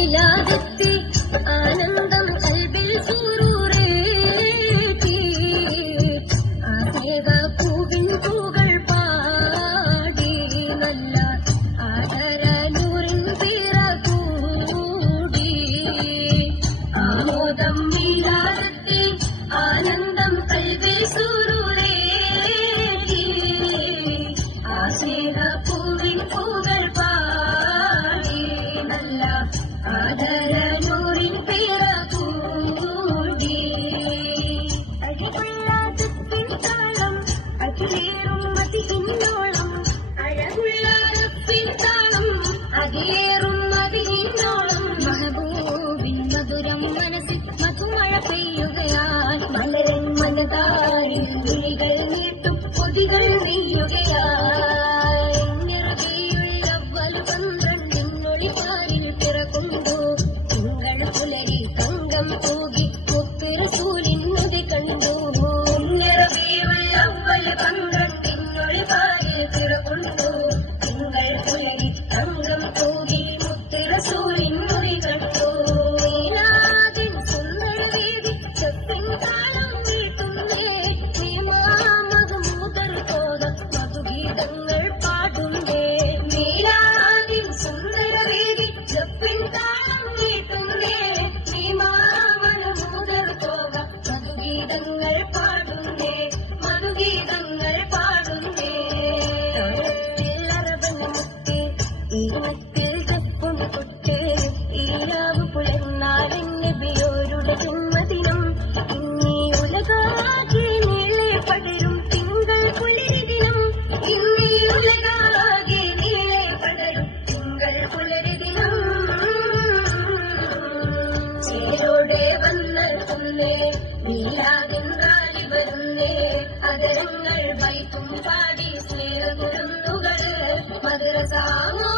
മീലാദെത്തി ആനന്ദം കൽബിൽ സൂറൂറേറ്റി ആസ്ലേഹ പൂവിൻ പൂകൾ പാടി നല്ല ആദര നൂറിൻ പിറ കൂടി ആമോദം മീലാദെത്തി ആനന്ദം കൽബിൽ സൂറൂറേറ്റി ആസ്ലേഹ പൂവിൻ പൂകൾ പാടി നല്ല ആദര നൂറിൻ പിറ കൂടി അഴകുള്ള ദുഃഖിൻ താളം അതിലേറും അതിഹിന്നോളം അഴകുള്ള ദുഃഖിൻ താളം അതിലേറും അതിഹിന്നോളം മഹബൂബിൻ മധുരം മനസ്സിൽ മധുമഴ പെയ്യുകയാൽ മലരൻ മനതാരിൽ വിളികൾ നീട്ടും പൊതികൾ നെയ്യുകയാൽ നിറകയുള്ള വലുപന്ത്രണ്ടിനൊളിപാലിൽ പിറകൊണ്ടു തിങ്കൾ പുലരി തങ്കം തൂകി മുത്തുറസൂലിൻ മുതി കണ്ടു നിറകയുള്ള വലുപന്ത്രണ്ടിനൊളിപാലിൽ പിറകൊണ്ടു തിങ്കൾ പുലരി തങ്കം തൂകി മുത്തുറസൂലിൻ മുതി കണ്ടു മീലാദിൻ സുന്ദരവേദി ചെപ്പിൻ താളം വീട്ടുന്നേ മഹമൂദർ കോത മധുഗീതങ്ങൾ പാടുന്നേ മീലാദിൻ സുന്ദരവേദി ചെപ്പിൻ താളം വീട്ടുന്നേ മഹമൂദർ കോത മധുഗീതങ്ങൾ പാടുന്നേ മധുഗീതങ്ങൾ പാടുന്നേ അറബൻ മുത്തേ ഈ മത്തിൽ ചെപ്പും കൊട്ടേ ഈരാവ് പുലർന്നാടൻ നബിയോരുടെ ജന്മദിനം ഇന്നീ ഉലകാകെ നീളെ പടരും തിങ്കൾ പുലരി ദിനം ഇന്നീ ഉലകാകെ നീളെ പടരും തിങ്കൾ പുലരി ദിനം ചേരോടെ വന്നെത്തുന്നേ മീലാദിൻ വരുന്നേ അതരങ്ങൾ വൈത്തും പാടി സ്നേഹ കുരുന്നുകൾ മദ്രസാമോ